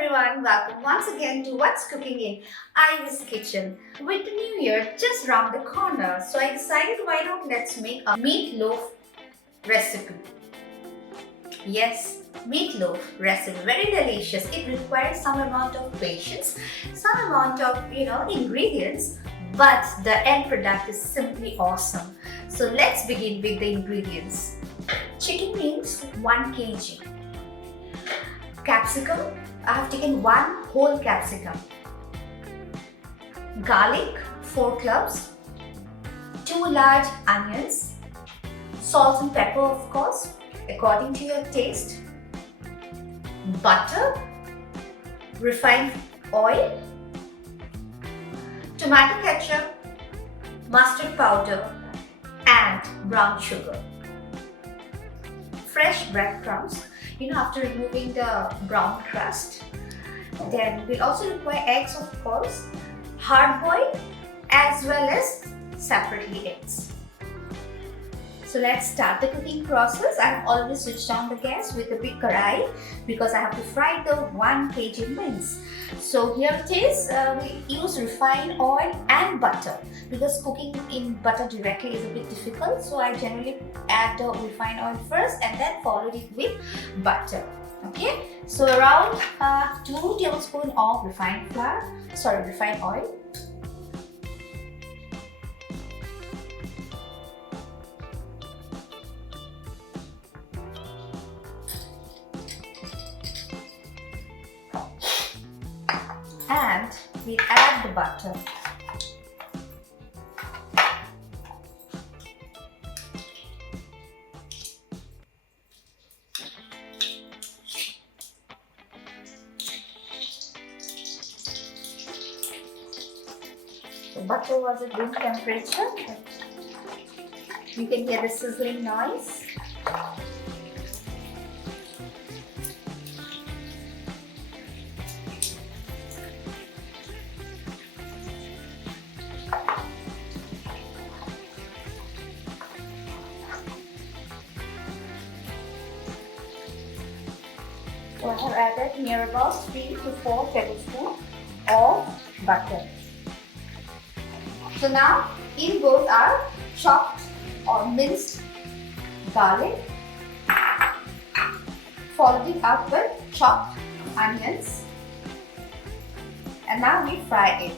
everyone, welcome once again to What's Cooking in Iris Kitchen. With the new year just round the corner, so I decided why not let's make a meatloaf recipe. Yes, meatloaf recipe, very delicious. It requires some amount of patience, some amount of ingredients, but the end product is simply awesome. So let's begin with the ingredients. Chicken wings 1 kg. Capsicum, I have taken 1 whole capsicum. Garlic 4 cloves. 2 large onions. Salt and pepper, of course, according to your taste. Butter. Refined oil. Tomato ketchup. Mustard powder and brown sugar. Fresh breadcrumbs, after removing the brown crust. Then we'll also require eggs, of course, hard boiled as well as separately eggs. So let's start the cooking process. I've already switched on the gas with a big karai because I have to fry the 1 kg mince. So here it is. We use refined oil and butter because cooking in butter directly is a bit difficult. So I generally add the refined oil first and then follow it with butter. Okay. So around 2 tablespoons of refined oil. And we add the butter. The butter was at room temperature. You can hear the sizzling noise. So I have added near about 3 to 4 tablespoons of butter. So now in goes our chopped or minced garlic, followed it up with chopped onions, and now we fry it.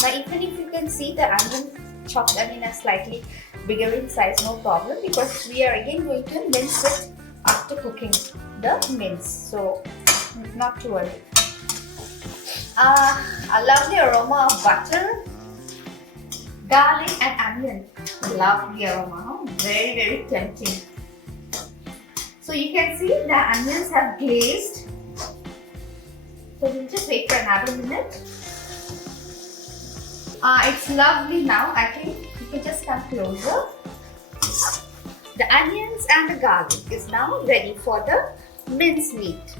Now even if you can see the chopped onion are slightly bigger in size, no problem, because we are again going to mince it after cooking the mince. So not to worry. A lovely aroma of butter, garlic and onion. Lovely aroma, very, very tempting. So you can see the onions have glazed. So we'll just wait for another minute. It's lovely now. I think you can just come closer. The onions and the garlic is now ready for the mince meat.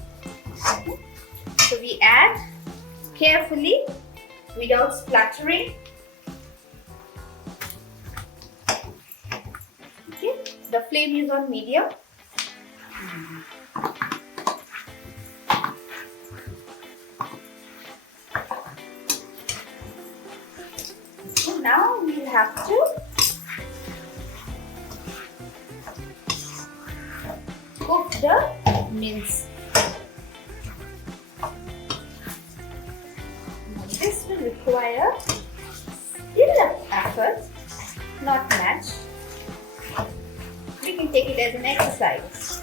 Okay. So we add carefully without splattering. Okay. The flame is on medium. Now we'll have to cook the mince. Now this will require little effort, not much. We can take it as an exercise.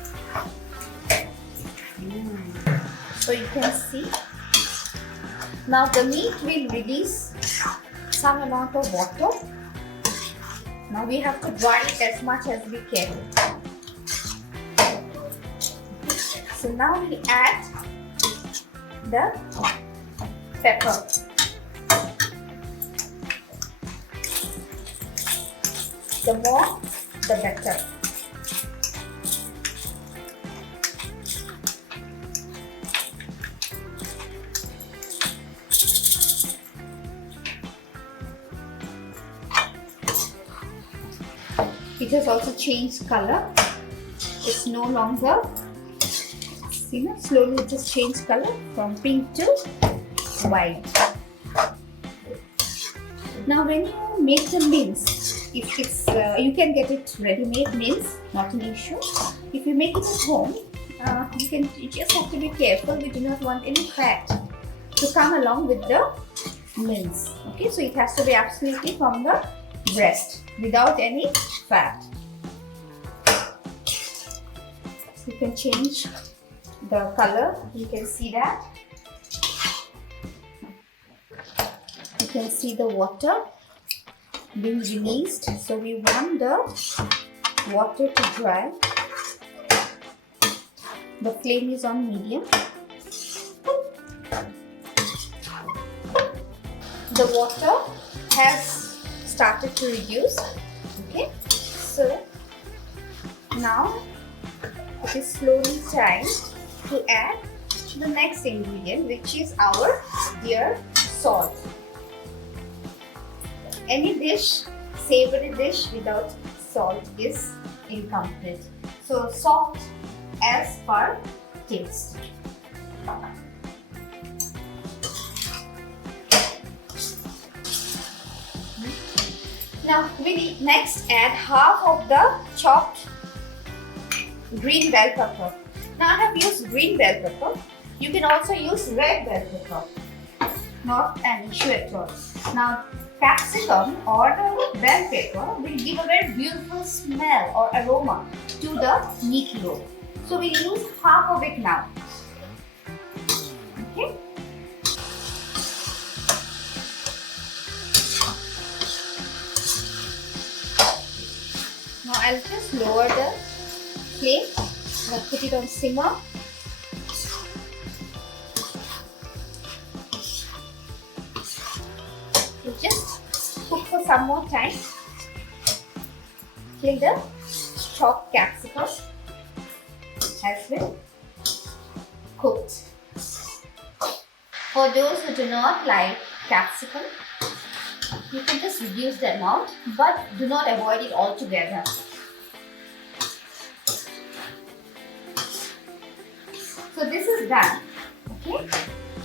So you can see now the meat will release some amount of water. Now we have to boil it as much as we can. So now we add the pepper. The more, the better. It has also changed color. It's no longer, see now, slowly it just changed color from pink to white. Now when you make the mince, if it's you can get it ready-made mince, not an issue. If you make it at home, you just have to be careful. We do not want any fat to come along with the mince. Okay, so it has to be absolutely from the breast without any fat. So you can change the color. You can see that. You can see the water being released. So we want the water to dry. The flame is on medium. The water has started to reduce. Okay, so now it is slowly time to add the next ingredient, which is our dear salt. Any dish, savory dish without salt is incomplete. So salt as per taste. Now we next add half of the chopped green bell pepper. Now I have used green bell pepper. You can also use red bell pepper. Not an issue at all. Now capsicum or the bell pepper will give a very beautiful smell or aroma to the meatloaf. So we use half of it now. Okay. Now I'll just lower the flame. I'll put it on simmer. So just cook for some more time till the chopped capsicum has been cooked. For those who do not like capsicum, you can just reduce the amount, but do not avoid it altogether. So this is done. Okay.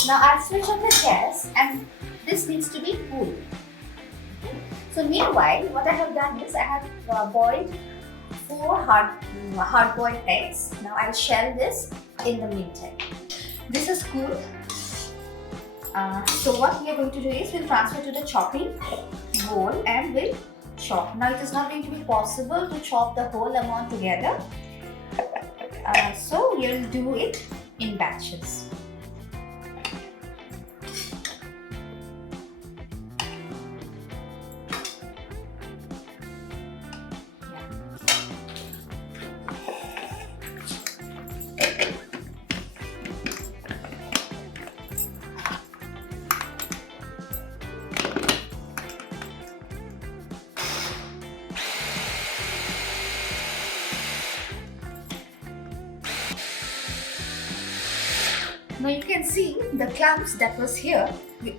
Now I'll switch on the gas, and this needs to be cool. Okay. So meanwhile, what I have done is I have boiled 4 hard-boiled eggs. Now I'll shell this in the meantime. This is cool. So what we are going to do is we'll transfer to the chopping bowl and we'll chop. Now it is not going to be possible to chop the whole amount together. So we'll do it in batches. Now you can see the clumps that was here.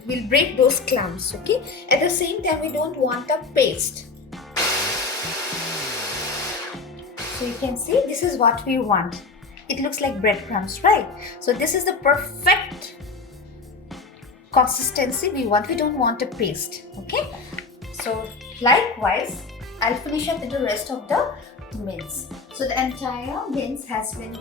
We'll break those clumps, okay? At the same time, we don't want a paste. So you can see this is what we want. It looks like breadcrumbs, right? So this is the perfect consistency we want. We don't want a paste, okay? So likewise, I'll finish up with the rest of the mince. So the entire mince has been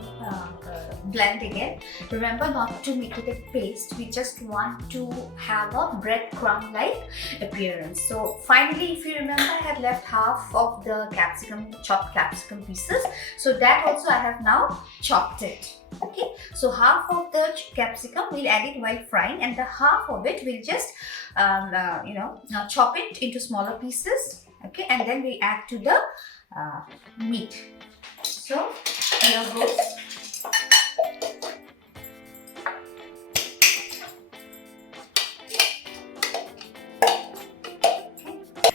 blended again. Remember not to make it a paste. We just want to have a breadcrumb like appearance. So finally, if you remember, I had left half of the capsicum, chopped capsicum pieces. So that also I have now chopped it. Okay, so half of the capsicum we'll add it while frying, and the half of it we'll just chop it into smaller pieces. Okay, and then we add to the meat. So here goes.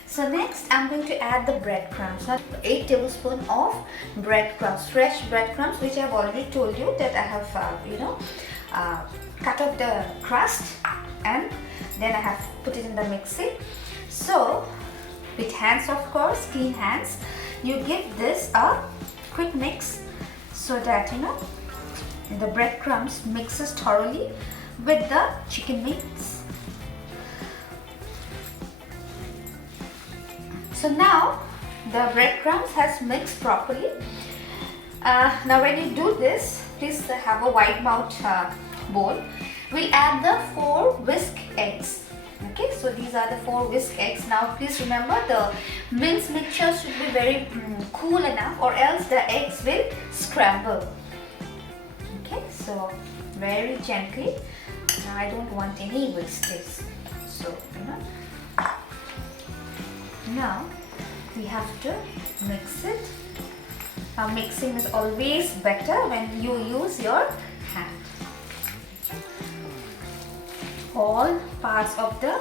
So next I'm going to add the breadcrumbs. 8 tablespoons of breadcrumbs, fresh breadcrumbs, which I've already told you that I have cut off the crust and then I have put it in the mixie. So with hands, of course, clean hands, you give this a quick mix so that the breadcrumbs mixes thoroughly with the chicken wings. So now the breadcrumbs has mixed properly. Now when you do this, please have a wide mouth bowl. We'll add the 4 whisk eggs. Okay, so these are the 4 whisk eggs. Now please remember, the mince mixture should be very cool enough, or else the eggs will scramble. Okay, so very gently. Now I don't want any wastage. So now we have to mix it. Now mixing is always better when you use your hand. All parts of the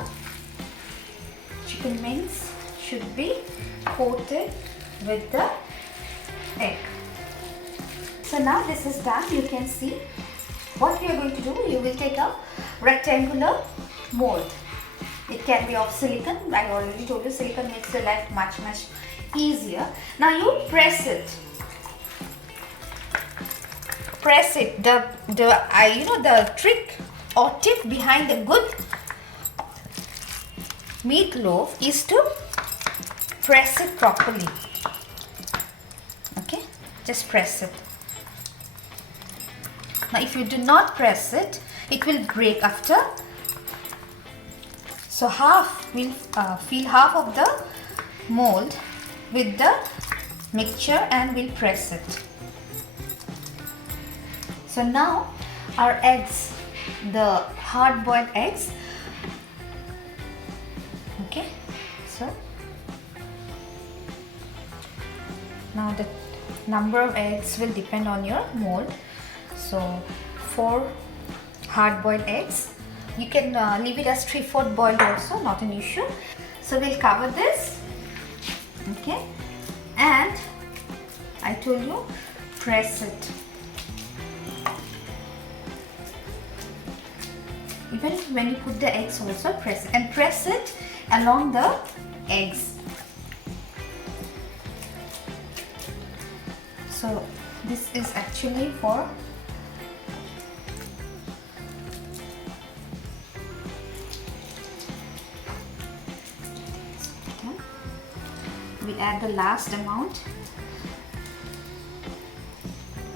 chicken wings should be coated with the egg. So now this is done. You can see what we are going to do. You will take a rectangular mold. It can be of silicone. I already told you silicone makes the life much easier. Now you press it. Press it. The trick or tip behind the good meatloaf is to press it properly. Okay, just press it. Now if you do not press it, it will break after. So we'll fill half of the mold with the mixture and we'll press it. So now our eggs, the hard-boiled eggs. Okay, so now the number of eggs will depend on your mold. So 4 hard-boiled eggs. You can leave it as 3/4 boiled also, not an issue. So we'll cover this. Okay, and I told you, press it. Even when you put the eggs also, press it, and press it along the eggs. So this is actually for we add the last amount.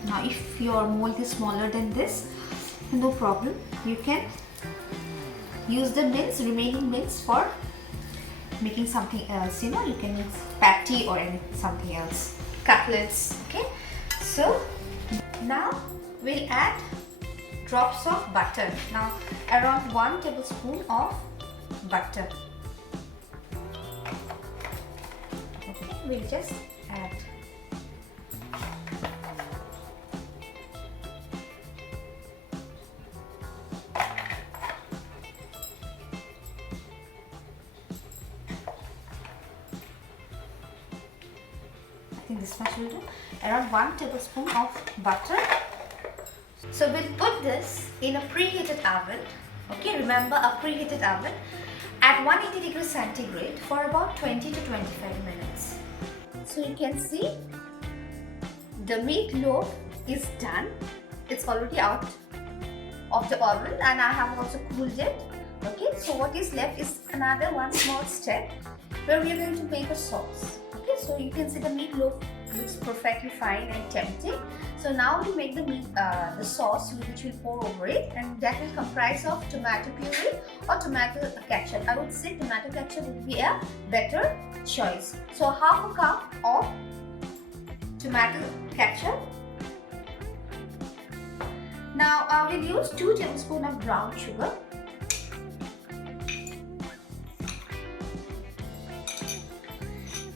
Now if your mold is smaller than this, no problem, you can use the remaining mince for making something else. You can use patty or something else, cutlets. Okay, so now we'll add drops of butter. Now around 1 tablespoon of butter. Okay, we'll just add. I think this much will do. Around 1 tablespoon of butter. So we'll put this in a preheated oven. Okay, remember, a preheated oven at 180 degrees centigrade for about 20 to 25 minutes. So you can see the meatloaf is done. It's already out of the oven and I have also cooled it. Okay, so what is left is another one small step where we are going to make a sauce. Okay, so you can see the meatloaf looks perfectly fine and tempting. So now we make the sauce which we'll pour over it, and that will comprise of tomato puree or tomato ketchup. I would say tomato ketchup would be a better choice. So half a cup of tomato ketchup. Now we'll use 2 tablespoons of brown sugar.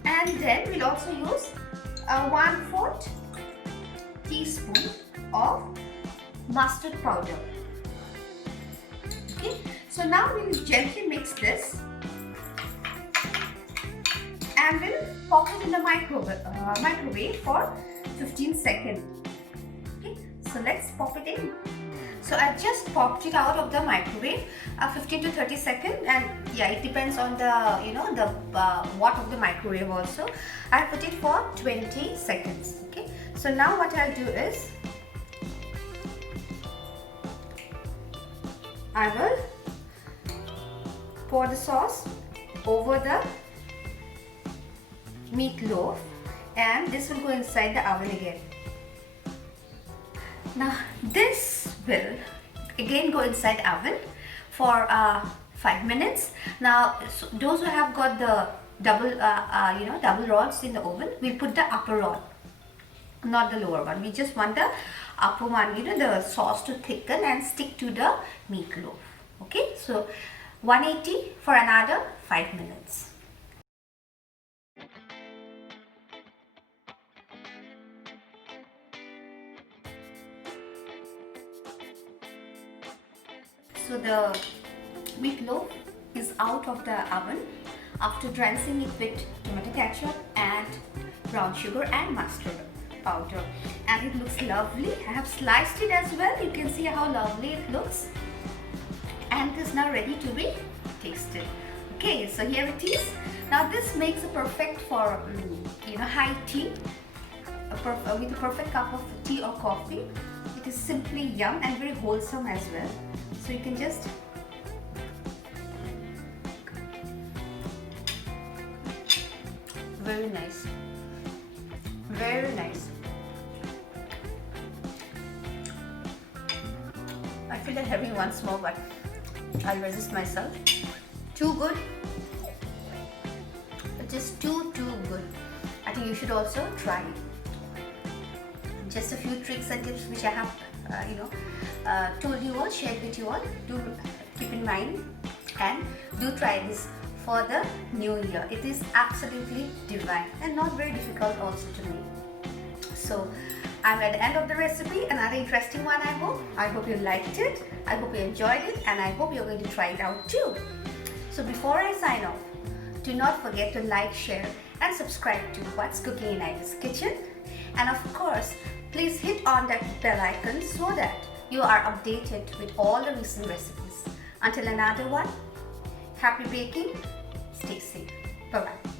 And then we'll also use 1/4 teaspoon of mustard powder. Okay, so now we'll gently mix this and we'll pop it in the microwave for 15 seconds. Okay, so let's pop it in. So I just popped it out of the microwave 15 to 30 seconds, and Yeah, it depends on the, the watt of the microwave also. I put it for 20 seconds. Okay, so now what I'll do is I will pour the sauce over the meatloaf, and this will go inside the oven again. Now this will again go inside the oven for 5 minutes. Now, so those who have got the double rods in the oven, we'll put the upper rod, not the lower one. We just want the upper one, the sauce to thicken and stick to the meatloaf. Okay, so 180 for another 5 minutes. So the meatloaf is out of the oven after drenching it with tomato ketchup and brown sugar and mustard powder, and it looks lovely. I have sliced it as well. You can see how lovely it looks, and it is now ready to be tasted. Okay, so here it is. Now this makes it perfect for high tea, with a perfect cup of tea or coffee. It is simply yum and very wholesome as well. So you can just very nice, very nice. I feel like having once more, but I'll resist myself. Too good. It is too good. I think you should also try it. Just a few tricks and tips which I have told you all, shared with you all. Do keep in mind and do try this for the new year. It is absolutely divine and not very difficult also to make. So I'm at the end of the recipe. Another interesting one, I hope you liked it. I hope you enjoyed it, and I hope you're going to try it out too. So before I sign off, do not forget to like, share and subscribe to What's Cooking in Ida's Kitchen. And of course, please hit on that bell icon so that you are updated with all the recent recipes. Until another one, happy baking, stay safe. Bye-bye.